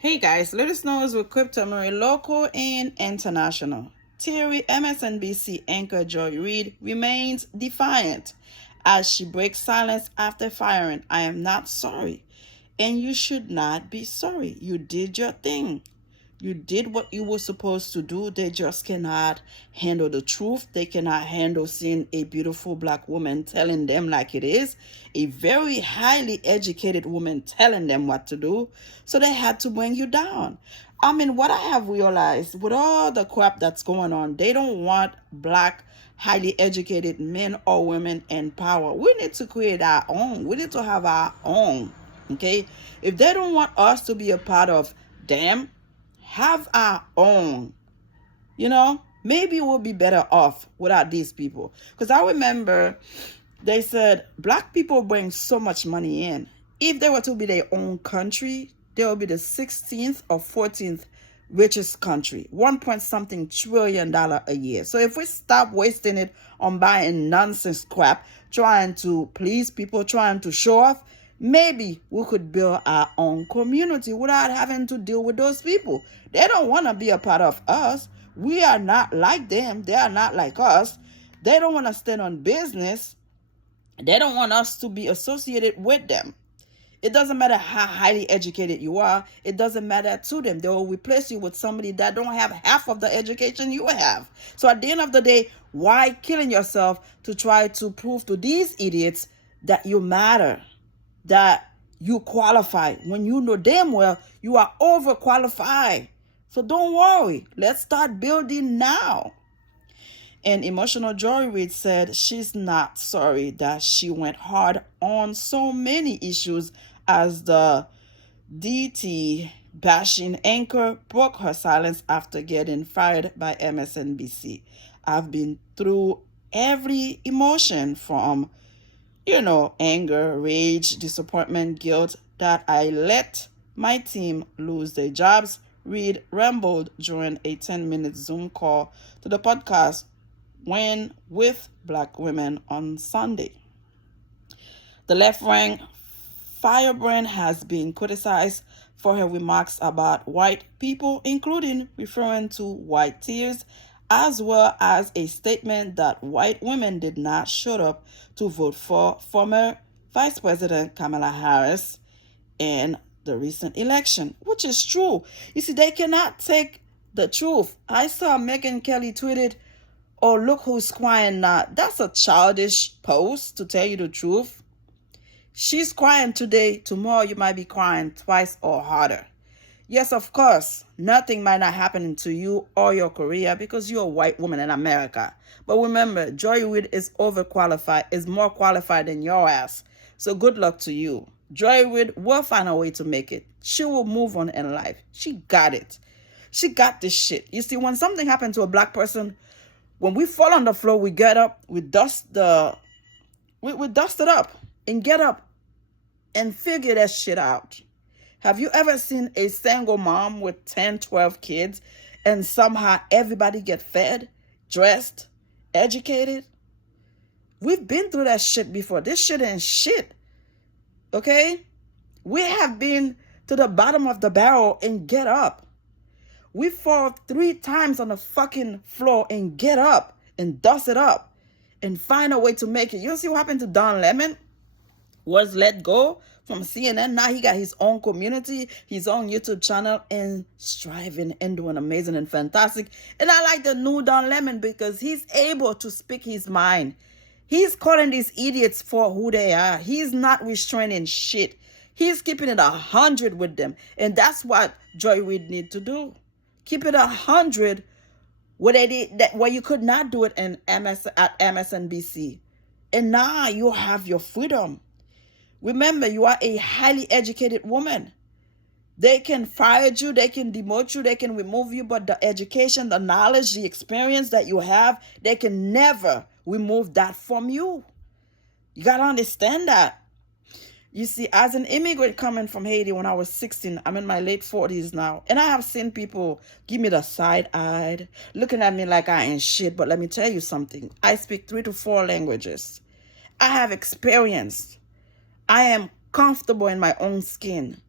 Hey guys, let us know as we crypto Marie local and international. Teary MSNBC anchor Joy Reid remains defiant as she breaks silence after firing. I am not sorry. And you should not be sorry. You did your thing. You did what you were supposed to do. They just cannot handle the truth. They cannot handle seeing a beautiful black woman telling them like it is, a very highly educated woman telling them what to do. So they had to bring you down. I mean, what I have realized with all the crap that's going on, they don't want black highly educated men or women in power. We need to create our own. We need to have our own. Okay? If they don't want us to be a part of them, have our own. Maybe we'll be better off without these people. Because I remember they said black people bring so much money in. If they were to be their own country, they will be the 16th or 14th richest country, 1 point something trillion dollar a year. So if we stop wasting it on buying nonsense crap, trying to please people, trying to show off, maybe we could build our own community without having to deal with those people. They don't want to be a part of us. We are not like them. They are not like us. They don't want to stand on business. They don't want us to be associated with them. It doesn't matter how highly educated you are. It doesn't matter to them. They will replace you with somebody that don't have half of the education you have. So at the end of the day, why killing yourself to try to prove to these idiots that you matter, that you qualify, when you know damn well you are overqualified? So don't worry. Let's start building now. And Emotional Joy Reid said she's not sorry that she went hard on so many issues as the DT bashing anchor broke her silence after getting fired by MSNBC. I've been through every emotion from, anger, rage, disappointment, guilt that I let my team lose their jobs. Reid rambled during a 10-minute Zoom call to the podcast When with Black Women on Sunday. The left-wing firebrand has been criticized for her remarks about white people, including referring to white tears, as well as a statement that white women did not show up to vote for former Vice President Kamala Harris in the recent election, which is true. You see, they cannot take the truth. I saw Megyn Kelly tweeted, "Oh, look who's crying now." That's a childish post, to tell you the truth. She's crying today. Tomorrow you might be crying twice or harder. Yes, of course, nothing might not happen to you or your career because you're a white woman in America. But remember, Joy Reid is overqualified, is more qualified than your ass. So good luck to you. Joy Reid will find a way to make it. She will move on in life. She got it. She got this shit. You see, when something happened to a black person, when we fall on the floor, we get up, we dust it up and get up and figure that shit out. Have you ever seen a single mom with 10, 12 kids and somehow everybody get fed, dressed, educated? We've been through that shit before. This shit ain't shit. Okay? We have been to the bottom of the barrel and get up. We fall 3 times on the fucking floor and get up and dust it up and find a way to make it. You see what happened to Don Lemon? Was let go from CNN. Now he got his own community, his own YouTube channel, and striving and doing amazing and fantastic. And I like the new Don Lemon because he's able to speak his mind. He's calling these idiots for who they are. He's not restraining shit. He's keeping it 100 with them. And that's what Joy Reid need to do. Keep it 100 where they did that, where you could not do it at MSNBC. And now you have your freedom. Remember, you are a highly educated woman. They can fire you, they can demote you, they can remove you, but the education, the knowledge, the experience that you have, they can never remove that from you. You got to understand that. You see, as an immigrant coming from Haiti when I was 16, I'm in my late 40s now, and I have seen people give me the side-eyed, looking at me like I ain't shit. But let me tell you something. I speak 3 to 4 languages. I have experience. I am comfortable in my own skin.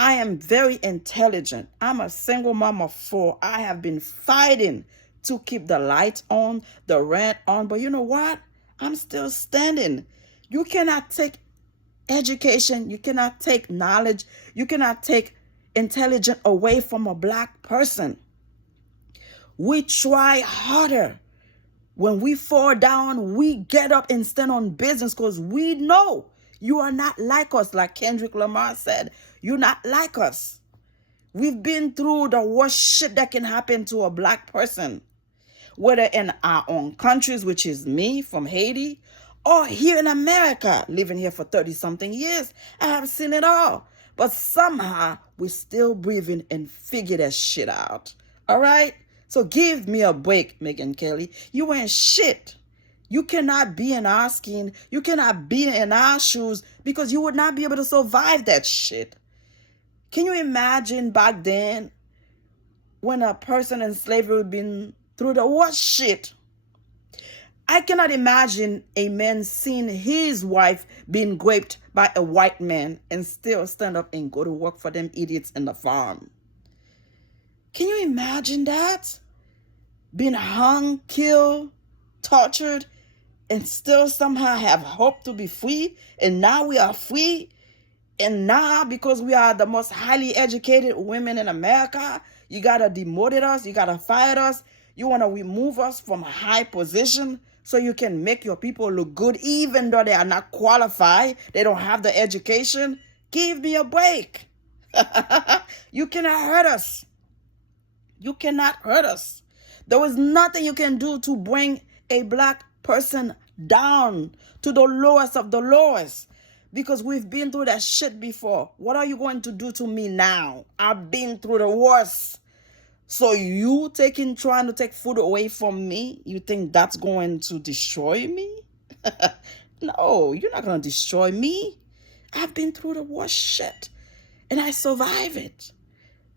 I am very intelligent. I'm a single mom of 4. I have been fighting to keep the lights on, the rent on. But you know what? I'm still standing. You cannot take education. You cannot take knowledge. You cannot take intelligence away from a black person. We try harder. When we fall down, we get up and stand on business because we know you are not like us. Like Kendrick Lamar said, you're not like us. We've been through the worst shit that can happen to a black person, whether in our own countries, which is me from Haiti, or here in America, living here for 30-something years. I have seen it all. But somehow, we're still breathing and figure that shit out. All right? So give me a break, Megan Kelly. You ain't shit. You cannot be in our skin. You cannot be in our shoes because you would not be able to survive that shit. Can you imagine back then when a person in slavery been through the worst shit? I cannot imagine a man seeing his wife being raped by a white man and still stand up and go to work for them idiots in the farm. Can you imagine that? Being hung, killed, tortured, and still somehow have hope to be free. And now we are free. And now, because we are the most highly educated women in America, you got to demote us. You got to fire us. You want to remove us from a high position so you can make your people look good, even though they are not qualified. They don't have the education. Give me a break. You cannot hurt us. You cannot hurt us. There is nothing you can do to bring a black person down to the lowest of the lowest. Because we've been through that shit before. What are you going to do to me now? I've been through the worst. So you trying to take food away from me? You think that's going to destroy me? No, you're not going to destroy me. I've been through the worst shit. And I survived it.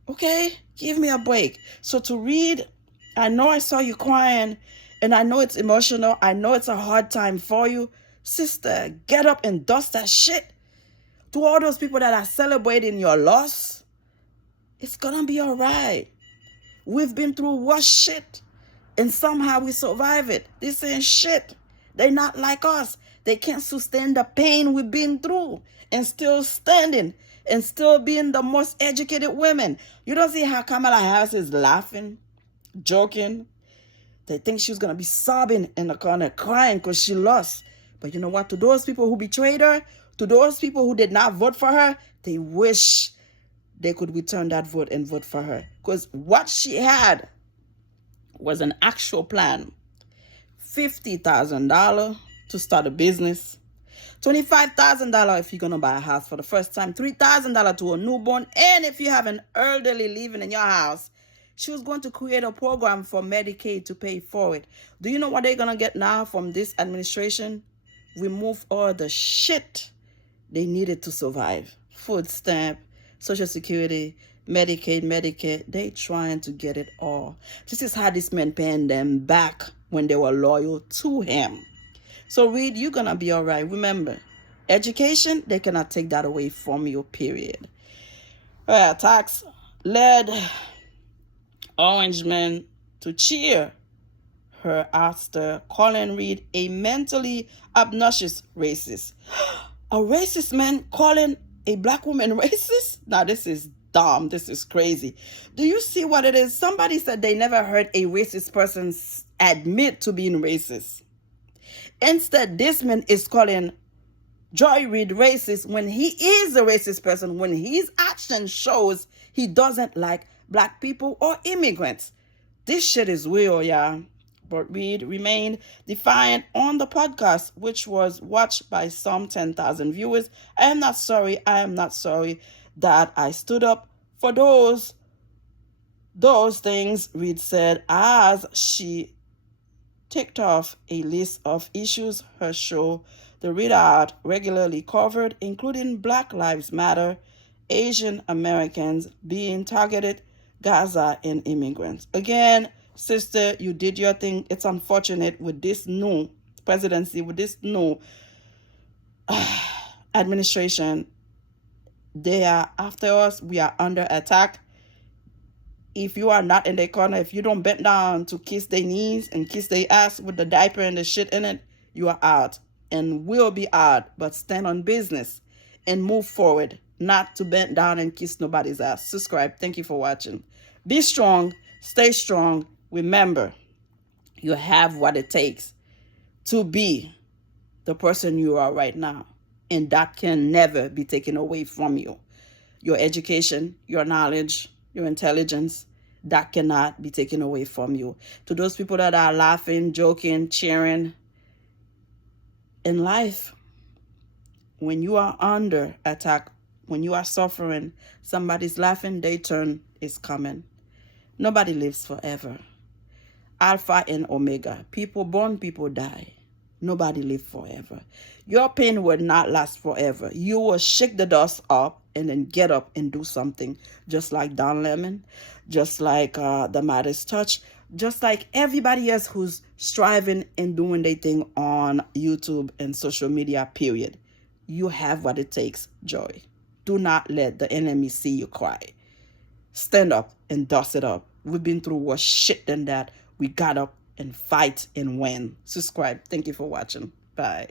Okay? Give me a break. So to read, I know I saw you crying. And I know it's emotional. I know it's a hard time for you. Sister, get up and dust that shit. To all those people that are celebrating your loss, it's gonna be all right. We've been through worse shit, and somehow we survive it. This ain't shit. They're not like us. They can't sustain the pain we've been through and still standing and still being the most educated women. You don't see how Kamala Harris is laughing, joking. They think she was gonna be sobbing in the corner, crying because she lost. But you know what? To those people who betrayed her, to those people who did not vote for her, they wish they could return that vote and vote for her. Because what she had was an actual plan. $50,000 to start a business. $25,000 if you're going to buy a house for the first time. $3,000 to a newborn. And if you have an elderly living in your house, she was going to create a program for Medicaid to pay for it. Do you know what they're going to get now from this administration? Remove all the shit they needed to survive. Food stamp, Social Security, Medicaid, Medicare. They trying to get it all. This is how this man paying them back when they were loyal to him. So Reid, you're going to be all right. Remember, education, they cannot take that away from you, period. Tax led Orange Man to cheer her after calling Reid a mentally obnoxious racist. A racist man calling a black woman racist? Now this is dumb. This is crazy. Do you see what it is? Somebody said they never heard a racist person admit to being racist. Instead, this man is calling Joy Reid racist when he is a racist person, when his action shows he doesn't like black people or immigrants. This shit is real, y'all. But Reid remained defiant on the podcast, which was watched by some 10,000 viewers. I am not sorry that I stood up for those things, Reid said, as she ticked off a list of issues her show, The Readout, regularly covered, including Black Lives Matter, Asian Americans being targeted, Gaza, and immigrants. Again, sister, you did your thing. It's unfortunate with this new presidency, with this new administration, They are after us. We are under attack. If you are not in their corner, if you don't bend down to kiss their knees and kiss their ass with the diaper and the shit in it, you are out and will be out. But stand on business and move forward, not to bend down and kiss nobody's ass. Subscribe. Thank you for watching. Be strong. Stay strong. Remember, you have what it takes to be the person you are right now. And that can never be taken away from you. Your education, your knowledge, your intelligence, that cannot be taken away from you. To those people that are laughing, joking, cheering, in life, when you are under attack, when you are suffering, somebody's laughing, their turn is coming. Nobody lives forever. Alpha and Omega. People born, people die. Nobody lives forever. Your pain will not last forever. You will shake the dust up and then get up and do something. Just like Don Lemon, just like the Midas Touch, just like everybody else who's striving and doing their thing on YouTube and social media, period. You have what it takes, Joy. Do not let the enemy see you cry. Stand up and dust it up. We've been through worse shit than that. We got up and fight and win. Subscribe. Thank you for watching. Bye.